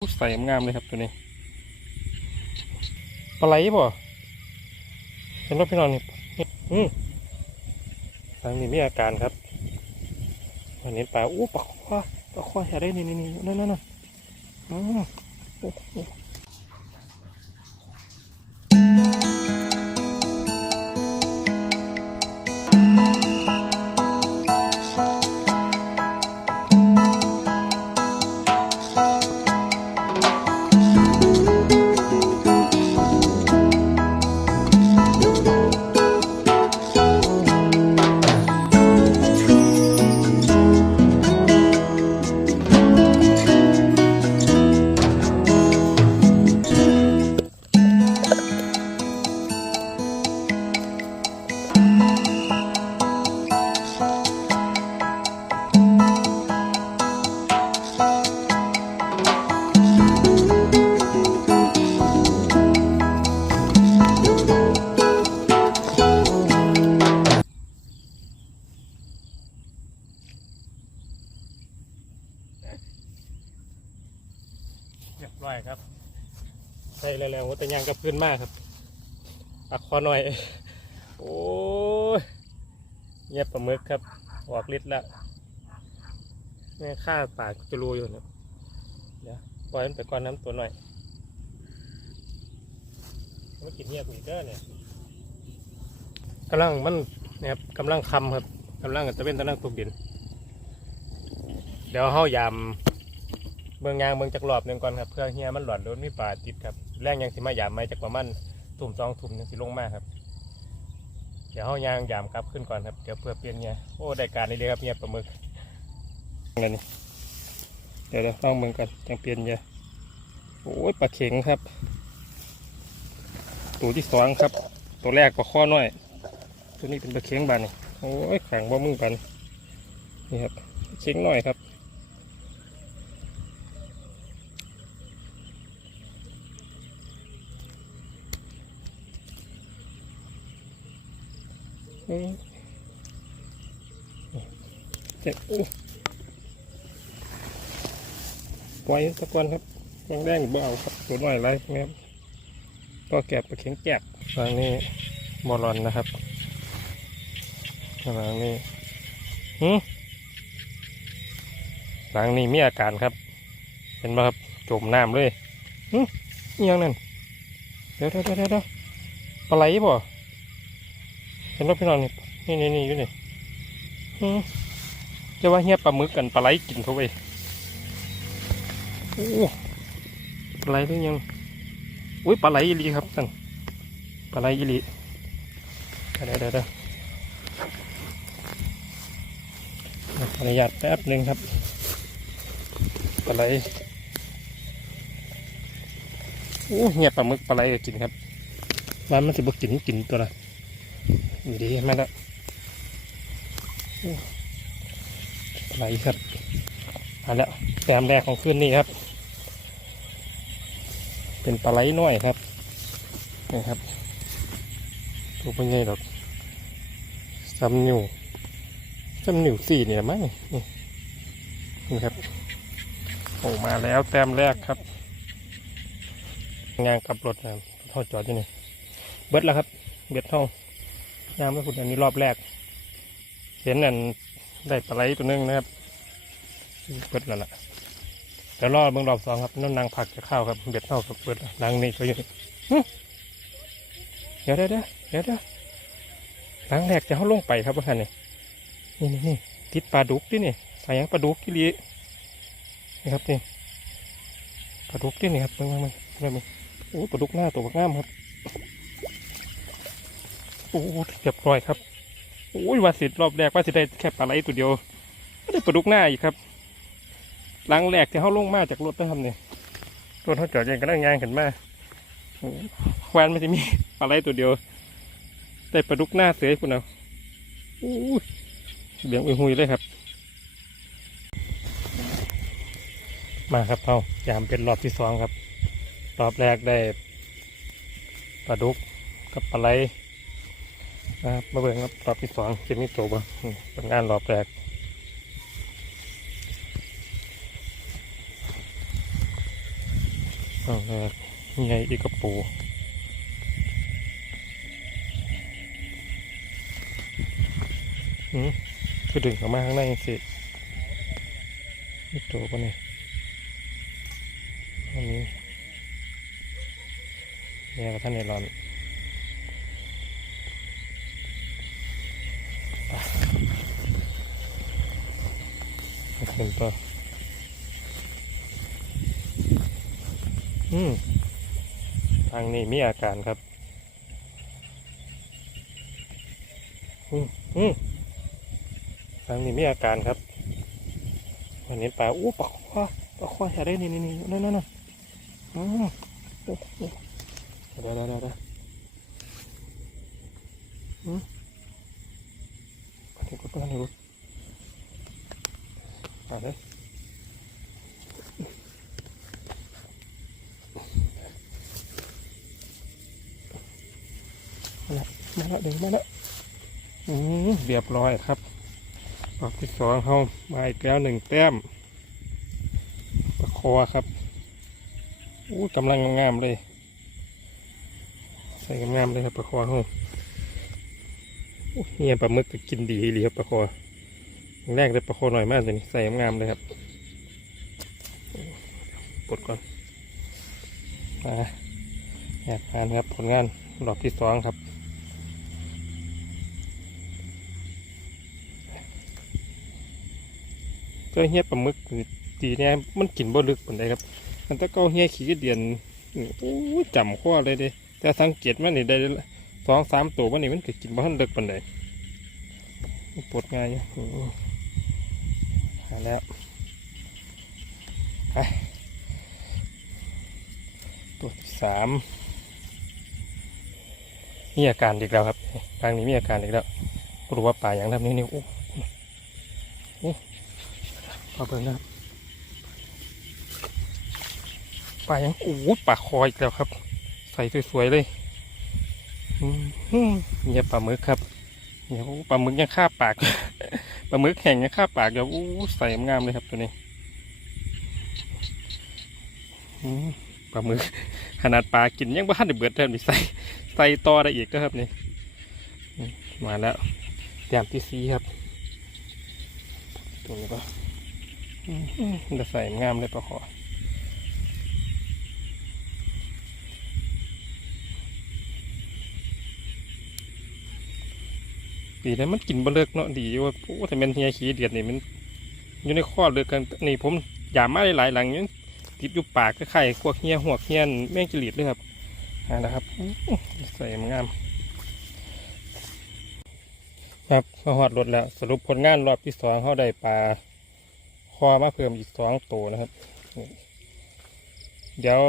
อู้ใส่งามเลยครับตัวนี้ปลาไหลบ่เห็นว่าพี่น้องนี่อืมทางนี้มีอาการครับอันนี้ปลาอู้ปลาคว้าปลาคว้าแห่ได้นี่นี่นี่นั่นนั่นนั่น ใส่แล้วๆว่าแต่ยังกับพื้นมากครับปักคอหน่อย โอ้ยเงียบปลาหมึกครับ ออกฤทธิ์ล้วแม่ข้าปากจะรูอยู่เนี่ยเดี๋ยวปล่อยมันไปก่อนน้ำตัวหน่อยมันกินเงียบอีกเด้อเนี่ยกำลังมันนี่ยครับกำลังคำครับกำลังตะเวนตะนั่งตกดิน เดี๋ยวเฮายามเมืองยางเมืองจักรอบหนึ่งก่อนครับ เพื่อเฮียมันหลอดรถมีป่าติดครับ แรงยังสิมายามไม้จากประมาณถุ่มสองถุ่มยังสิลงมากครับ เดี๋ยวเฮายางยามกลับขึ้นก่อนครับเดี๋ยวเพื่อเปลี่ยนเงียโอ้ได้การนี่เลยครับเงียปลาหมึกอะไรนี่เดี๋ยวเราต้องเมืองกันจังเปลี่ยนเงียโอ้ยปลาเข็งครับ ตัวที่สองครับ ตัวแรกปลาข้อน้อย ตัวนี้เป็นปลาเข็งบานนี่โอ้ยแข็งบ่มึงกันนี่ครับเข็งน้อยครับ เจ็บอู้ปล่อยสักวันครับแรงแรงบ่เอาครับตัวน้อยไรนะครับก็แกบไปเข็งแกบทางนี้บอลอนนะครับทางนี้หืมหลังนี้มีอาการครับ เห็นไหมครับจมน้ำเลยหืมอิหยังนั่นเดี๋ยวเดี๋ยวเดี๋ยวเดี๋ยวปลาไหลบ่ เห็นว่าพี่น้องนี่นี่นี่นี่อยู่นี่จะว่าเฮียปลาหมึกกันปลาไหลกินเขาไปโอ้ปลาไหลหรือยังอุ้ยปลาไหลอีหลีครับท่านปลาไหลอีหลีเดี๋ยวเดี๋ยวเดี๋ยวอนุญาตแป๊บหนึ่งครับปลาไหลโอ้เฮียปลาหมึกปลาไหลกินครับว่ามันสิบกินกินตัวละ อยู่ดีมาแล้วอ้ไหลครับมาแล้วแต้มแรกของคืนนี้ครับ เป็นปลาไหลน้อยครับนี่ครับตัวเป็นไงหรอกซ้ำนิวซ้ำนิวสี่เนี่ยมั้งนี่นี่ครับโอ้มาแล้วแต้มแรกครับ งานกับรถนะท่อจอดอยู่นี่เบิดแล้วครับ เบ็ดท่อง ยามไม่พูดอันนี้รอบแรก เห็นอันได้ปลาไหลตัวหนึงนะครับเปิดแล้วล่ะเดี๋ยวรอบเบิ่งรอบสองครับนั่นนางผักจะเข้าครับเบ็ดเข้ากับเปิดนางนี่เขาอยู่เดี๋ยวเดี๋ยวเดี๋ยวเดี๋ยวเดี๋ยวหลังแรกจะเขาลงไปครับพ่อท่านนี่นี่นี่นี่ติดปลาดุกดินี่สายังปลาดุกกิลีนี่ครับนี่ปลาดุกดินี่ครับเบิ่งเบิ่งเบิ่งเบิ่งเบิ่งโอ้ปลาดุกหน้าตัวงามครับ อ้เรียบร้อยครับโอ้ยว่าสิรอบแรกว่าสิได้แค่ปลาไหลตัวเดียวไม่ได้ปลาดุกหน้าอีกครับหลังแรกที่เขาลงมาจากรถนะครับเนี่ยรถเขาจอดยังก็ได้งานขึ้นมาโอ้ควานมันจะมีปลาไหลตัวเดียวได้ปลาดุกหน้าเสือคุณเอาโอ้ยเบี่ยงอุยหุยเลยครับ มาครับเขายามเป็นรอบที่สองครับ รอบแรกได้ปลาดุกกับปลาไหล ครับมาเบิ่งครับรอบที่สองจะมีตัวบ่อืมเป็นงานรอบแรกห้องแรกใหญ่อีกกระปูอืมคือดึงเข้ามาข้างในสินี่ตัวปะเนี่ยอันนี้เนี่ยกับท่านในร้อน ไปขึ้นต่ออืม ทางนี้มีอาการครับ อืมอืมทางนี้มีอาการครับ วันนี้ปลาอู้ปลาคว้าปลาคว้าอย่าได้นี่นี่นี่นั่นนั่นนั่นอืมโอ้โหเดี๋ยวเดี๋ยวเดี๋ยวอืมอันนี้ก็อันนี้ก็ มาเลยมาละมาละดึงมาละอืมเรียบร้อยครับรอบที่สองเขามาอีกแล้วหนึ่งแต้มปลาคอครับอู้กำลังงามเลย ใส่งามเลยครับปลาคอเขาเนี่ยปลาหมึกก็กินดีเลยครับปลาคอ แรกเลยปลาคอหน่อยมากเลยนี่ใส่งามเลยครับปลดก่อนมาแอบงานครับผลงานรอบที่สองครับก็เฮียปลาหมึกตีเนี่ยมันกินบ่ลึกปานใดครับ มันตะเกาเฮียขี้เดียนโอ้จำข้อเลยเด้แต่สังเกตมันนี่ได้สองสามตัวมันนี่มันก็กินบ่ลึกปานใดปวดง่ายอยู่ มาแล้วไปตัวสามมีอาการอีกแล้วครับทางนี้มีอาการอีกแล้วรู้ว่าป่าอย่างทำนี้นี่โอ้โอ้ปลาเบิ่งนะปลาอย่างโอ้ปลาคออีกแล้วครับ ใส่สวยๆเลยอืมอืมเนี่ยปลาหมึกครับเนี่ยโอ้ปลาหมึกยังคาบปาก ปลาหมึกแห้งยังคาบปากเดี๋ยวโอ้ใส่งามเลยครับตัวนี้ปลาหมึกขนาดปลากินยังบ้านเดือเบิดเท่านี้ใส่ใส่ต่อได้อีกก็ครับนี่มาแล้วแต้มที่สี่ครับตัวนี้ก็จะใส่งามเลยปลาขอ ดีแล้วมันกินบะเลิกเนาะดีว่าโอ้แต่เป็นเฮียขี้เดียดนี่มันอยู่ในข้อเลือกกันนี่ผมยามมาหลายหลังยังติดอยู่ปากก็ไข่พวกเฮียหัวเฮียนแม่งกิริดเลยครับนะครับใส่มันงาม ครับมาหอดรถแล้ว สรุปผลงานรอบที่สองเขาได้ปลาคอมาเพิ่มอีกสองตัวนะครับเดี๋ยว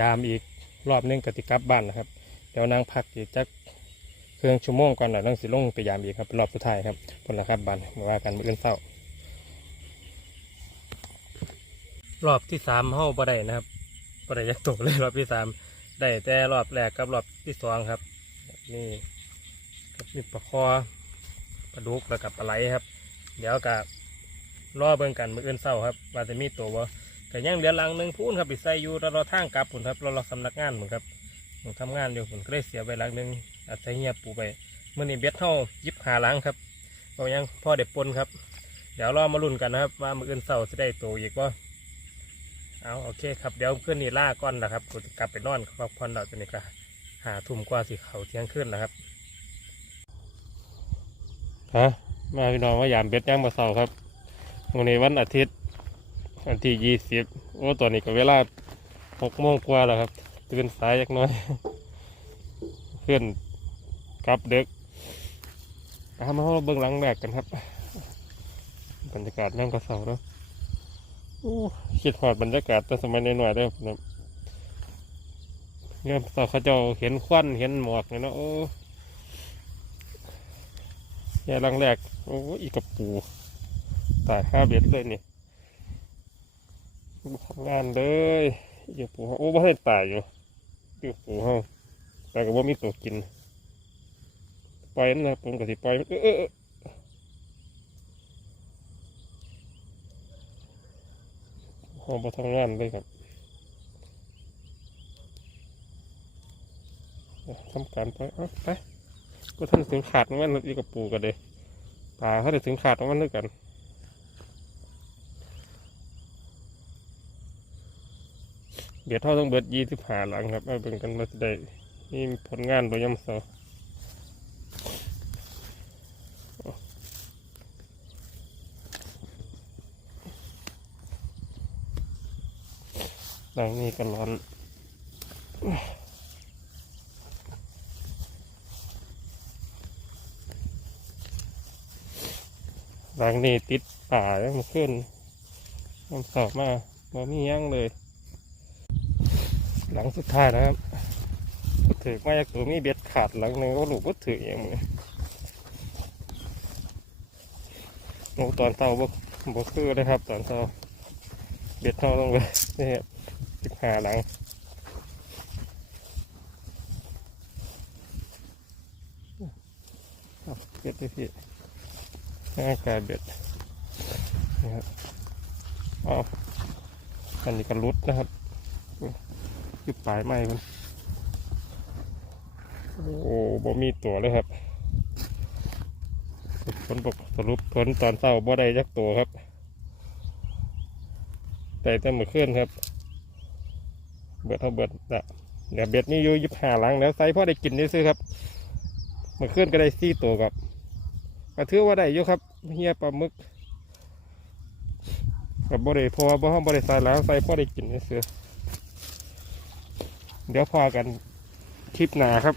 ยามอีกรอบนึงกติกับบ้านนะครับ เดี๋ยวนางพักอีกจัก เครื่องชั่วโมงก่อนหน่อยต้องสิลงไปยามอีกครับรอบสุดท้ายครับผลละครับบ้านมาว่ากันเมื่ออื่นเศร้ารอบที่สามเขาบ่ได้นะครับบ่ได้ยักตกเลยรอบที่สามได้แต่รอบแรกกับรอบที่สองครับนี่กับนี่ปลาคอปลาดุกแล้วกับปลาไหลครับ เดี๋ยวกับรอเบิ่งกันมื้ออื่นเศร้าครับว่าจะมีตัวบ่ก็ยังเหลือหลังหนึ่งพูนครับไปใส่อยู่รอทางกลับผมครับรอรอสำนักงานผมครับผมทำงานอยู่ผมก็ได้เสียไปหลังหนึ่ง อาจจะเงียบปูไปเมื่อนี้เบ็ดเท่ายิบหาหลังครับเรายังพ่อเด็ดปนครับ เดี๋ยวรอมาลุ้นกันนะครับ ว่ามืออื่นเศร้าจะได้ตัวอีกบ่เอาโอเคครับเดี๋ยวขึ้นนี่ล่าก้อนนะครับกลับไปนอนพักผ่อนเราจะนี่ก็หาทุ่มกว่าสิเขาเที่ยงขึ้นนะครับฮะมาพี่น้องว่ายามเบ็ดย่างมาเสาครับวันนี้วันอาทิตย์วันที่ยี่สิบโอ้ตอนนี้ก็เวลาหกโมงกว่าแล้วครับ ตื่นสายจักน้อยขึ้น กลับเด็กตามมาเราเบื้องหลังแบกกันครับ บรรยากาศย่างกระเสาเนาะโอ้คิดหอดบรรยากาศแต่สมัยน้อยๆเด้อผมนะเนี่ยเสาเขาเจ้าเห็นควันเห็นหมอกเลยเนาะโอ้ยาลังแรกโอ้อีกกระปูตายห้าเบ็ดเลยนี่ทำงานเลยอีกกระปูโอ้บ่ให้ตายอยู่อีกกระปูเฮาแต่ก็บ่มีตัวกิน ไปนั่นแหละบผมก็สิปล่อยเออหอมพอทำงานเลยครับทำการปล่ออไปก็ท่านถึงขาดมันอีกับปูกันเลยตลาเขาได้ถึงขาดมันด้วยกันเบียดเท่าต้องเบียดยี่สิบหาหลังครับเอาเป็นกันมาได้นี่ผลงานโดยย่ำเสอ หลังนี้ก็ร้อนหลังนี้ติดป่าแล้วมันขึ้นมันสอบมาบ่มียังเลย หลังสุดท้ายนะครับถือมาจากตัวมีเบ็ดขาดหลังหนึงก็หลุดว่าถืออย่างนี้โอ้ตอนเต่าบ่บ่คือเลยครับ ตอนเต่าเบ็ดเท่าต้องเลยนี่ครับ สิบห้าหลังเบ็ดด้วยพี่หน้ากายเบ็ดนี่ครับอ๋ออันนี้ก็รุดนะครับยุบปลายไม้มันโอ้บ่มีตัวเลยครับผลบอกสรุปผลตอนเศร้าบ่ได้จักตัวครับ แต่แต่เมื่อคืนครับ เบิดเท่าเบิดนะเดี๋ยเบ็ดนี่อยู่ยิบหาหลังแล้วไซพ่อได้กินได้ซื้อครับเมื่อคืนก็ได้ซี่ตัวครับก็ถือว่าได้อยู่ครับเฮียปลาหมึกกับบ่ได้เพอบ่ห้องบ่ได้ใส่แล้วไซพ่อได้กินได้ซื้อเดี๋ยวพอกันคลิปหนาครับ